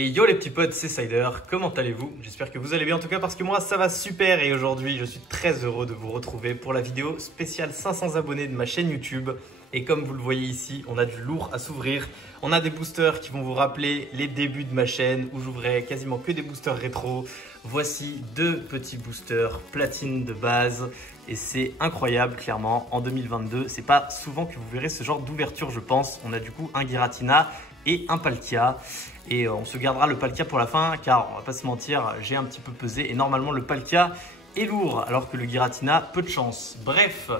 Et yo les petits potes, c'est Cider, comment allez-vous? J'espère que vous allez bien en tout cas parce que moi ça va super et aujourd'hui je suis très heureux de vous retrouver pour la vidéo spéciale 500 abonnés de ma chaîne YouTube. Et comme vous le voyez ici, on a du lourd à s'ouvrir. On a des boosters qui vont vous rappeler les débuts de ma chaîne où j'ouvrais quasiment que des boosters rétro. Voici deux petits boosters platine de base et c'est incroyable clairement en 2022. C'est pas souvent que vous verrez ce genre d'ouverture je pense. On a du coup un Giratina et un Palkia. Et on se gardera le Palkia pour la fin car on va pas se mentir, j'ai un petit peu pesé et normalement le Palkia est lourd alors que le Giratina peu de chance. Bref,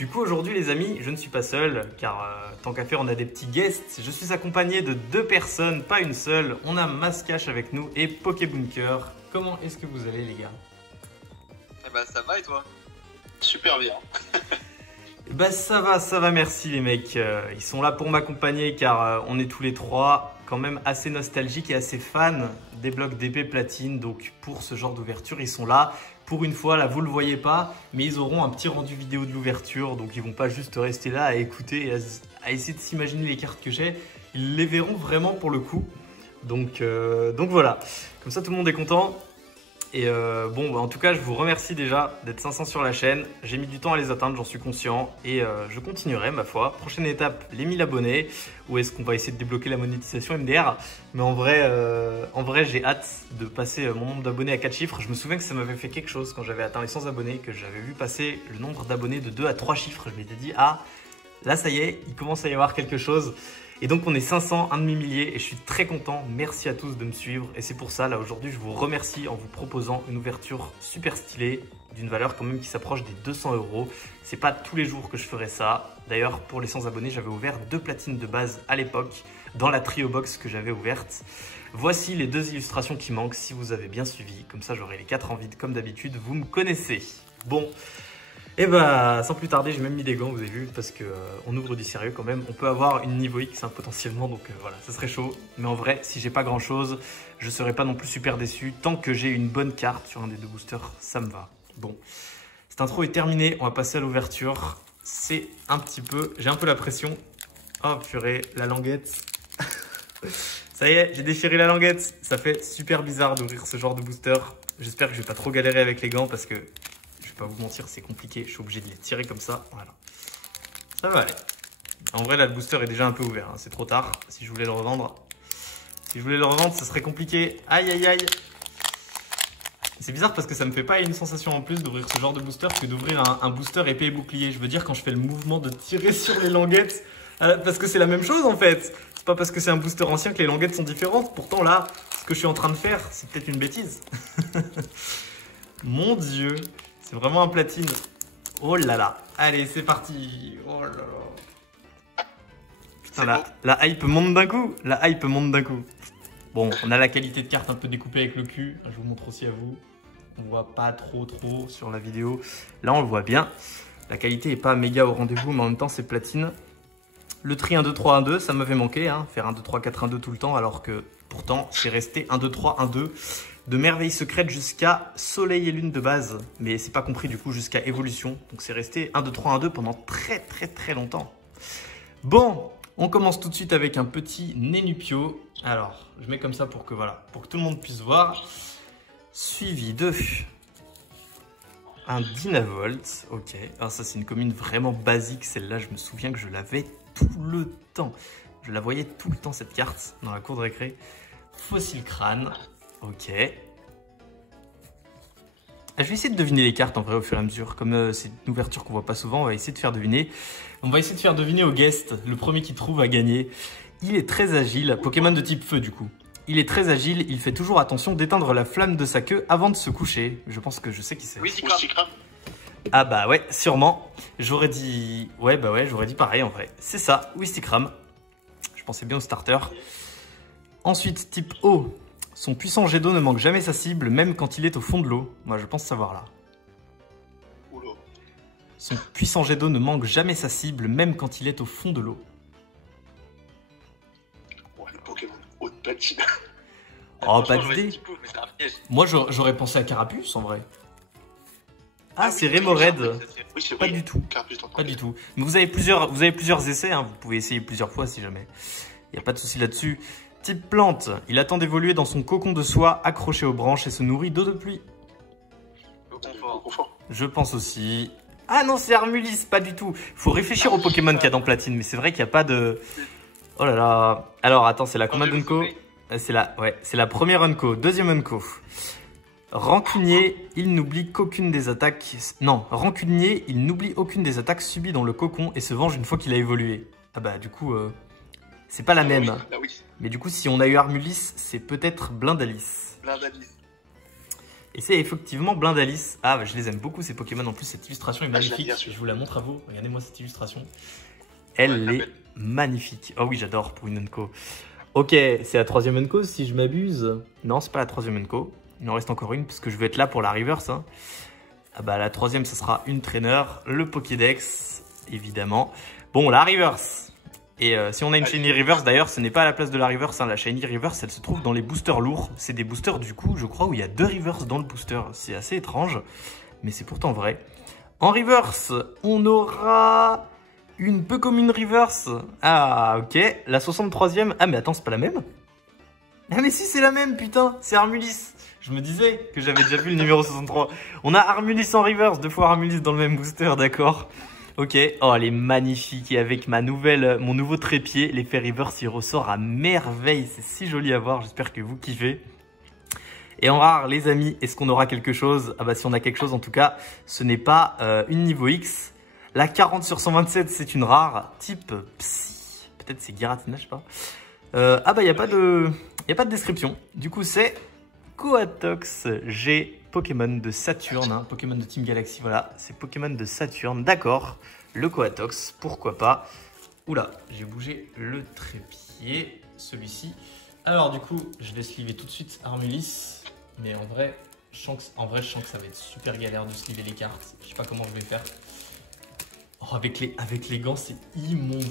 du coup aujourd'hui les amis, je ne suis pas seul car tant qu'à faire on a des petits guests. Je suis accompagné de deux personnes, pas une seule. On a Mascache avec nous et Pokébunker. Comment est-ce que vous allez les gars? Eh ben ça va et toi? Super bien. Bah ça va, merci les mecs. Ils sont là pour m'accompagner car on est tous les trois quand même assez nostalgiques et assez fans des blocs d'épée platine. Donc pour ce genre d'ouverture, ils sont là. Pour une fois, là vous le voyez pas, mais ils auront un petit rendu vidéo de l'ouverture. Donc ils vont pas juste rester là à écouter et à essayer de s'imaginer les cartes que j'ai. Ils les verront vraiment pour le coup. Donc voilà, comme ça tout le monde est content. Et bon, bah, en tout cas, je vous remercie déjà d'être 500 sur la chaîne. J'ai mis du temps à les atteindre, j'en suis conscient. Et je continuerai, ma foi. Prochaine étape, les 1000 abonnés. Où est-ce qu'on va essayer de débloquer la monétisation MDR? Mais en vrai j'ai hâte de passer mon nombre d'abonnés à 4 chiffres. Je me souviens que ça m'avait fait quelque chose quand j'avais atteint les 100 abonnés, que j'avais vu passer le nombre d'abonnés de 2 à 3 chiffres. Je m'étais dit, ah, là ça y est, il commence à y avoir quelque chose. Et donc on est 500, un demi-millier et je suis très content. Merci à tous de me suivre. Et c'est pour ça, là aujourd'hui, je vous remercie en vous proposant une ouverture super stylée d'une valeur quand même qui s'approche des 200 €. C'est pas tous les jours que je ferai ça. D'ailleurs, pour les 100 abonnés, j'avais ouvert 2 platines de base à l'époque dans la trio box que j'avais ouverte. Voici les 2 illustrations qui manquent si vous avez bien suivi. Comme ça, j'aurai les 4 en vide comme d'habitude. Vous me connaissez. Bon. Et bah sans plus tarder, j'ai même mis des gants, vous avez vu, parce que on ouvre du sérieux quand même. On peut avoir une niveau X hein, potentiellement, donc voilà, ça serait chaud. Mais en vrai, si j'ai pas grand chose, je serais pas non plus super déçu. Tant que j'ai une bonne carte sur un des 2 boosters, ça me va. Bon, cette intro est terminée, on va passer à l'ouverture. C'est un petit peu, j'ai un peu la pression. Oh purée, la languette. Ça y est, j'ai déchiré la languette. Ça fait super bizarre d'ouvrir ce genre de booster. J'espère que je vais pas trop galérer avec les gants parce que pas vous mentir, c'est compliqué. Je suis obligé de les tirer comme ça. Voilà. Ça va aller. En vrai, là, le booster est déjà un peu ouvert. Hein. C'est trop tard. Si je voulais le revendre, ça serait compliqué. Aïe, aïe, aïe. C'est bizarre parce que ça me fait pas une sensation en plus d'ouvrir ce genre de booster que d'ouvrir un booster épée et bouclier. Je veux dire, quand je fais le mouvement de tirer sur les languettes, parce que c'est la même chose en fait. C'est pas parce que c'est un booster ancien que les languettes sont différentes. Pourtant, là, ce que je suis en train de faire, c'est peut-être une bêtise. Mon Dieu. C'est vraiment un platine. Oh là là. Allez, c'est parti. Oh là là. Putain, la hype monte d'un coup. La hype monte d'un coup. Bon, on a la qualité de carte un peu découpée avec le cul. Je vous montre aussi à vous. On voit pas trop sur la vidéo. Là, on le voit bien. La qualité est pas méga au rendez-vous, mais en même temps, c'est platine. Le tri 1, 2, 3, 1, 2, ça m'avait manqué. Hein. Faire 1, 2, 3, 4, 1, 2 tout le temps, alors que pourtant, c'est resté 1, 2, 3, 1, 2. De merveilles secrètes jusqu'à soleil et lune de base. Mais c'est pas compris du coup jusqu'à évolution. Donc c'est resté 1, 2, 3, 1, 2 pendant très longtemps. Bon, on commence tout de suite avec un petit Nenupio. Alors, je mets comme ça pour que voilà, pour que tout le monde puisse voir. Suivi de un Dynavolt. Ok, alors ça c'est une commune vraiment basique. Celle-là, je me souviens que je l'avais tout le temps. Je la voyais tout le temps cette carte dans la cour de récré. Fossile crâne. Ok. Je vais essayer de deviner les cartes en vrai au fur et à mesure. Comme c'est une ouverture qu'on voit pas souvent, on va essayer de faire deviner. On va essayer de faire deviner au guest. Le premier qui trouve a gagné. Il est très agile. Pokémon de type feu du coup. Il est très agile. Il fait toujours attention d'éteindre la flamme de sa queue avant de se coucher. Je pense que je sais qui c'est. Wistikram. Ah bah ouais, sûrement. J'aurais dit... Ouais bah ouais, j'aurais dit pareil en vrai. C'est ça, Wistikram. Je pensais bien au starter. Ensuite, type eau. Son puissant jet d'eau ne manque jamais sa cible, même quand il est au fond de l'eau. Moi, je pense savoir là. Oula. Son puissant jet d'eau ne manque jamais sa cible, même quand il est au fond de l'eau. Ouais, le Pokémon haute platine. Oh, pas d'idée. Moi, Moi, j'aurais pensé à Carapuce, en vrai. Ah, c'est Remoraid. Oui, c'est Pas du tout. Pas du tout. Mais vous avez plusieurs essais, hein. Vous pouvez essayer plusieurs fois si jamais. Il n'y a pas de souci là-dessus. Type plante, il attend d'évoluer dans son cocon de soie accroché aux branches et se nourrit d'eau de pluie. Au confort. Je pense aussi. Ah non, c'est Armulis, pas du tout. Faut réfléchir aux Pokémon qu'il y a dans Platine, mais c'est vrai qu'il n'y a pas de... Oh là là. Alors attends, c'est la combien d'Unco? C'est la première Unco. Deuxième Unco. Rancunier, il n'oublie qu'aucune des attaques... Non, rancunier, il n'oublie aucune des attaques subies dans le cocon et se venge une fois qu'il a évolué. Ah bah du coup, c'est pas la même. Ah oui. Mais du coup, si on a eu Armulis, c'est peut-être Blindalis. Blindalis. Et c'est effectivement Blindalis. Ah bah je les aime beaucoup ces Pokémon. En plus, cette illustration est Ah, je l'aime magnifique. bien, celui-là. Je vous la montre à vous. Regardez-moi cette illustration. Elle est magnifique. Oh oui, j'adore pour une Unco. Ok, c'est la troisième Unco si je m'abuse. Non, c'est pas la troisième Unco. Il en reste encore une parce que je vais être là pour la reverse. Hein. Ah bah la troisième, ce sera une trainer, le Pokédex, évidemment. Bon, la reverse. Et si on a une Shiny Reverse, d'ailleurs, ce n'est pas à la place de la Reverse. Hein. La Shiny Reverse, elle se trouve dans les boosters lourds. C'est des boosters, du coup, je crois, où il y a 2 Reverse dans le booster. C'est assez étrange, mais c'est pourtant vrai. En Reverse, on aura une peu comme une Reverse. Ah, ok. La 63e. Ah, mais attends, c'est pas la même? Ah, mais si, c'est la même, putain. C'est Armulis. Je me disais que j'avais déjà vu le numéro 63. On a Armulis en Reverse, 2 fois Armulis dans le même booster, d'accord. Ok, oh elle est magnifique et avec mon nouveau trépied, l'effet reverse il ressort à merveille, c'est si joli à voir, j'espère que vous kiffez. Et en rare les amis, est-ce qu'on aura quelque chose? Ah bah si on a quelque chose en tout cas, ce n'est pas une niveau X. La 40 sur 127 c'est une rare, type Psy, peut-être c'est Giratina, je sais pas. Ah bah il n'y a pas de description, du coup c'est Coatox G. Pokémon de Saturne, hein, Pokémon de Team Galaxy, voilà, c'est Pokémon de Saturne, d'accord, le Coatox, pourquoi pas. Oula, j'ai bougé le trépied, celui-ci. Alors du coup, je vais sliver tout de suite Armulis, mais en vrai, je sens que ça va être super galère de sliver les cartes, je sais pas comment je vais faire. Oh, avec les gants, c'est immonde.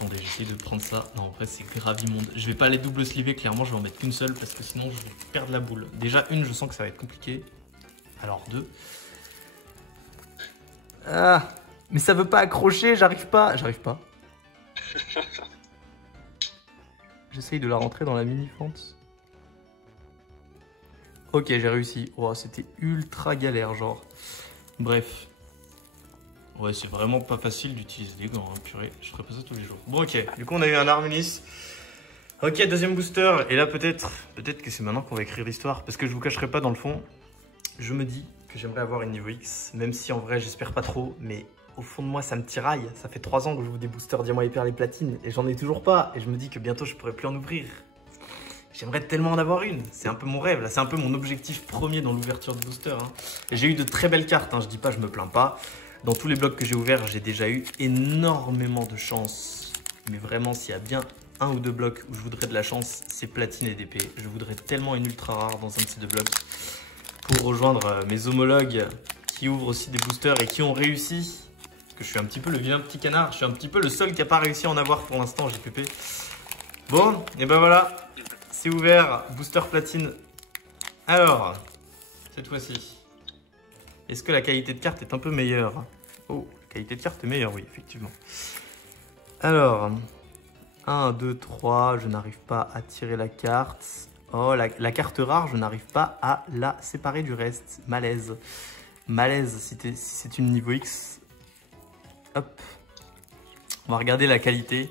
Attendez, j'essaie de prendre ça. Non, en vrai, c'est grave immonde. Je vais pas les double sliver, clairement, je vais en mettre qu'une seule parce que sinon, je vais perdre la boule. Déjà, une, je sens que ça va être compliqué. Alors, 2. Ah, mais ça veut pas accrocher, j'arrive pas. J'essaye de la rentrer dans la mini-fente. Ok, j'ai réussi. Oh, c'était ultra galère, genre. Bref. Ouais, c'est vraiment pas facile d'utiliser des gants, hein, purée. Je ferai pas ça tous les jours. Bon, ok. Du coup, on a eu un Armulis. Ok, deuxième booster. Et là, peut-être que c'est maintenant qu'on va écrire l'histoire. Parce que je vous cacherai pas, dans le fond, je me dis que j'aimerais avoir une niveau X. Même si, en vrai, j'espère pas trop. Mais au fond de moi, ça me tiraille. Ça fait 3 ans que je joue des boosters diamants et perles et platine. Et j'en ai toujours pas. Et je me dis que bientôt, je pourrais plus en ouvrir. J'aimerais tellement en avoir une. C'est un peu mon rêve. Là, c'est un peu mon objectif premier dans l'ouverture de booster. Hein. J'ai eu de très belles cartes. Hein. Je dis pas, je me plains pas. Dans tous les blocs que j'ai ouverts, j'ai déjà eu énormément de chance. Mais vraiment, s'il y a bien 1 ou 2 blocs où je voudrais de la chance, c'est platine et DP. Je voudrais tellement une ultra rare dans un de ces 2 blocs pour rejoindre mes homologues qui ouvrent aussi des boosters et qui ont réussi. Parce que je suis un petit peu le vilain petit canard. Je suis un petit peu le seul qui n'a pas réussi à en avoir pour l'instant, JPP. Bon, et ben voilà. C'est ouvert. Booster platine. Alors, cette fois-ci. Est-ce que la qualité de carte est un peu meilleure? Oh, la qualité de carte est meilleure, oui, effectivement. Alors, 1, 2, 3, je n'arrive pas à tirer la carte. Oh, la carte rare, je n'arrive pas à la séparer du reste. Malaise. Malaise si c'est une niveau X. Hop. On va regarder la qualité.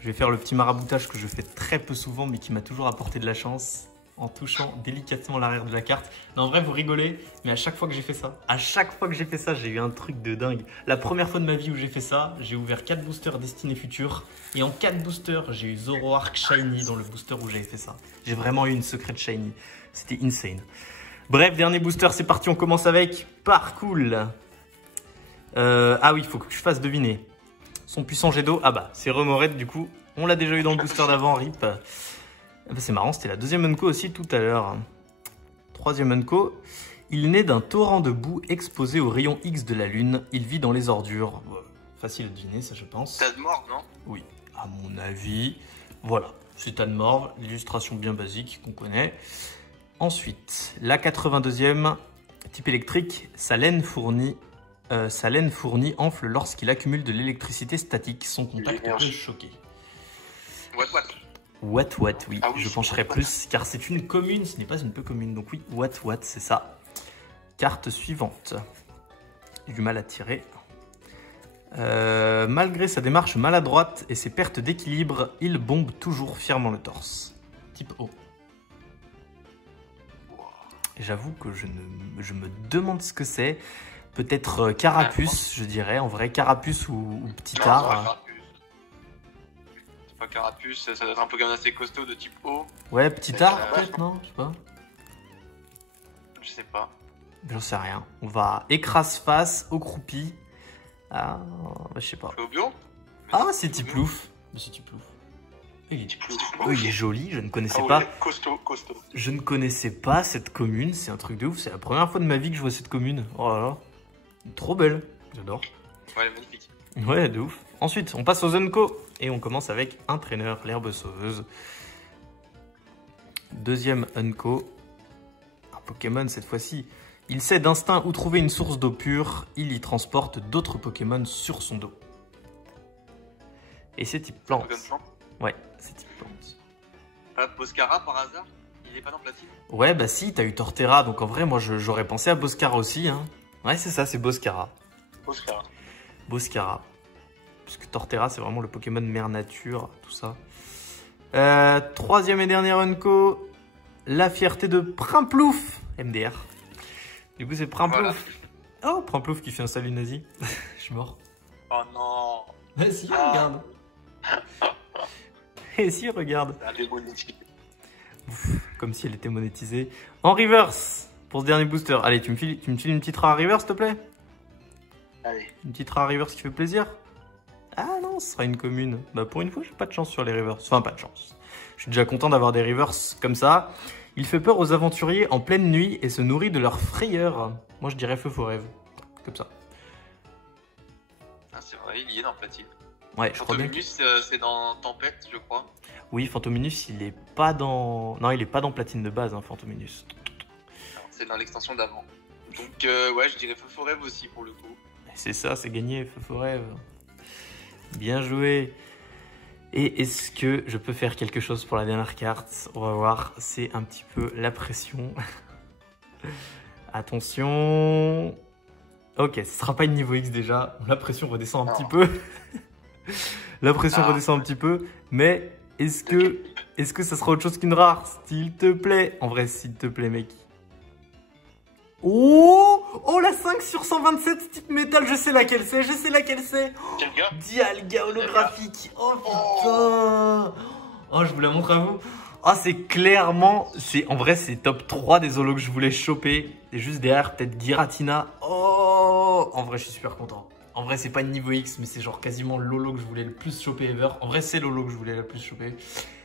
Je vais faire le petit maraboutage que je fais très peu souvent, mais qui m'a toujours apporté de la chance. En touchant délicatement l'arrière de la carte. Non, en vrai, vous rigolez, mais à chaque fois que j'ai fait ça, j'ai eu un truc de dingue. La première fois de ma vie où j'ai fait ça, j'ai ouvert 4 boosters Destinée Future. Et en 4 boosters, j'ai eu Zoroark Shiny dans le booster où j'avais fait ça. J'ai vraiment eu une secrète Shiny. C'était insane. Bref, dernier booster, c'est parti. On commence avec Parcool. Ah oui, il faut que je fasse deviner. Son puissant jet d'eau. Ah bah, c'est Remoraid du coup. On l'a déjà eu dans le booster d'avant, RIP. C'est marrant, c'était la deuxième Unco aussi tout à l'heure. Troisième Unco. Il naît d'un torrent de boue exposé aux rayons X de la Lune. Il vit dans les ordures. Facile à deviner, ça je pense. T'as de mort, non? Oui, à mon avis. Voilà, c'est Tadmor, l'illustration bien basique qu'on connaît. Ensuite, la 82e, type électrique, sa laine fournie enfle lorsqu'il accumule de l'électricité statique. Son contact peut le choquer. What. Oui, Ah oui, je c'est pencherai What. plus car c'est une commune, ce n'est pas une peu commune. Donc oui, What, c'est ça. Carte suivante. J'ai du mal à tirer. Malgré sa démarche maladroite et ses pertes d'équilibre, il bombe toujours fièrement le torse. Type O. Et j'avoue que je me demande ce que c'est. Peut-être Carapuce, je dirais. En vrai, Carapuce ou Ptitard. Carapuce. C'est pas Carapuce, ça doit être un Pokémon assez costaud de type O. Ouais, Ptitard Euh, peut-être, non? Je sais pas. Je sais pas. J'en sais rien. On va écrase-face au croupi. Ah, je sais pas. C'est au bio? Ah, c'est Tiplouf. C'est Tiplouf. Il est joli, je ne connaissais pas. Costaud. Je ne connaissais pas cette commune, c'est un truc de ouf. C'est la première fois de ma vie que je vois cette commune. Oh là là. Trop belle. J'adore. Ouais, magnifique. Ouais, de ouf. Ensuite, on passe aux Unco. Et on commence avec un traîneur, l'herbe sauveuse. Deuxième Unco. Un Pokémon cette fois-ci. Il sait d'instinct où trouver une source d'eau pure. Il y transporte d'autres Pokémon sur son dos. Et c'est type plante. Ouais, c'est type plante. Pas Boscara par hasard? Il est pas dans Platine? Ouais, bah si, t'as eu Torterra. Donc en vrai, moi j'aurais pensé à Boscara aussi. Hein. Ouais, c'est ça, c'est Boscara. Boscara. Parce que Torterra, c'est vraiment le Pokémon mère nature, tout ça. Troisième et dernier Unco. La fierté de Primplouf. MDR. Du coup, c'est Primplouf. Voilà. Oh, Primplouf qui fait un salut nazi. Je suis mort. Oh non. Vas-y, regarde. Et si, regarde. Comme si elle était monétisée. En reverse, pour ce dernier booster. Allez, tu me files une petite rare reverse, s'il te plaît? Allez. Une petite rare reverse qui fait plaisir? Ah non, ce sera une commune. Bah pour une fois, j'ai pas de chance sur les reverse. Enfin, pas de chance. Je suis déjà content d'avoir des reverse comme ça. Il fait peur aux aventuriers en pleine nuit et se nourrit de leur frayeur. Moi, je dirais feu forêt. Comme ça. Ah, c'est vrai, il y est dans Platine. Ouais, je crois bien. Fantominus, c'est dans Tempête, je crois. Oui, Fantominus, il est pas dans... Non, il est pas dans Platine de base, hein, Fantominus. C'est dans l'extension d'avant. Donc, ouais, je dirais Feu Forêt aussi pour le coup. C'est ça, c'est gagné, feu forêt. Bien joué. Et est-ce que je peux faire quelque chose pour la dernière carte? On va voir, c'est un petit peu la pression. Attention. Ok, ce sera pas une niveau X déjà. La pression redescend un petit peu. La pression redescend un petit peu. Mais est-ce que ça sera autre chose qu'une rare? S'il te plaît. En vrai, s'il te plaît, mec. Oh, la 5 sur 127 type métal, je sais laquelle c'est, Dialga holographique. Oh putain. Oh, je vous la montre à vous. Oh, c'est clairement, en vrai, c'est top 3 des holos que je voulais choper. Et juste derrière, peut-être Giratina. Oh, en vrai, je suis super content. En vrai, c'est pas une niveau X, mais c'est genre quasiment l'holo que je voulais le plus choper ever. En vrai, c'est l'holo que je voulais le plus choper.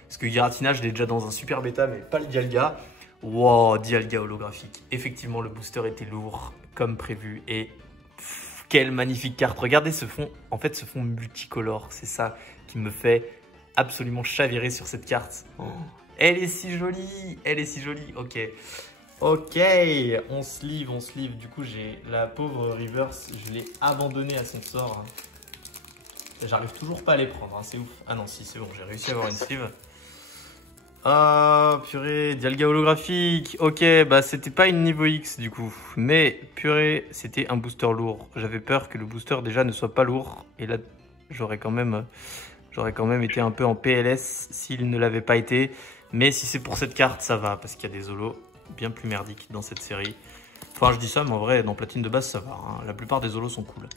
Parce que Giratina, je l'ai déjà dans un super bêta, mais pas le Dialga. Wow, Dialga holographique. Effectivement, le booster était lourd, comme prévu. Et quelle magnifique carte. Regardez ce fond. En fait, ce fond multicolore, c'est ça qui me fait absolument chavirer sur cette carte. Oh, elle est si jolie. Elle est si jolie. Ok. Ok. On se livre, on se livre. Du coup, j'ai la pauvre Reverse. Je l'ai abandonnée à son sort. J'arrive toujours pas à les prendre. Hein. C'est ouf. Ah non, si, c'est bon. J'ai réussi à avoir une sleeve. Ah, purée, Dialga holographique. Ok, bah c'était pas une niveau X du coup. Mais purée, c'était un booster lourd. J'avais peur que le booster déjà ne soit pas lourd. Et là, j'aurais quand même été un peu en PLS s'il ne l'avait pas été. Mais si c'est pour cette carte, ça va. Parce qu'il y a des holos bien plus merdiques dans cette série. Enfin, je dis ça, mais en vrai, dans Platine de base, ça va. Hein. La plupart des holos sont cool.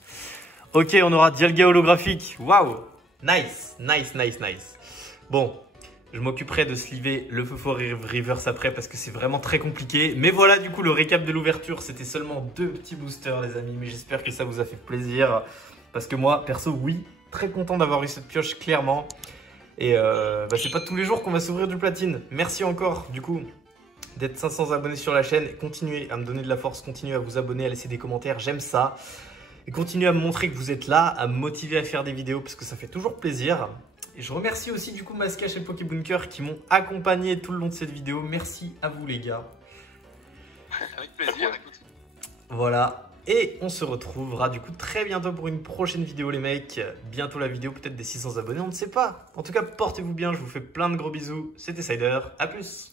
Ok, on aura Dialga holographique. Waouh, nice. Bon. Je m'occuperai de sliver le feu forêt reverse après parce que c'est vraiment très compliqué. Mais voilà, du coup, le récap de l'ouverture, c'était seulement 2 petits boosters, les amis. Mais j'espère que ça vous a fait plaisir. Parce que moi, perso, oui, très content d'avoir eu cette pioche, clairement. Et bah, c'est pas tous les jours qu'on va s'ouvrir du platine. Merci encore, du coup, d'être 500 abonnés sur la chaîne. Continuez à me donner de la force, continuez à vous abonner, à laisser des commentaires, j'aime ça. Et continuez à me montrer que vous êtes là, à me motiver à faire des vidéos parce que ça fait toujours plaisir. Et je remercie aussi du coup Mascache et Pokébunker qui m'ont accompagné tout le long de cette vidéo. Merci à vous les gars. Avec plaisir, écoute. Voilà. Et on se retrouvera du coup très bientôt pour une prochaine vidéo les mecs. Bientôt la vidéo peut-être des 600 abonnés, on ne sait pas. En tout cas, portez-vous bien, je vous fais plein de gros bisous. C'était Cider, à plus.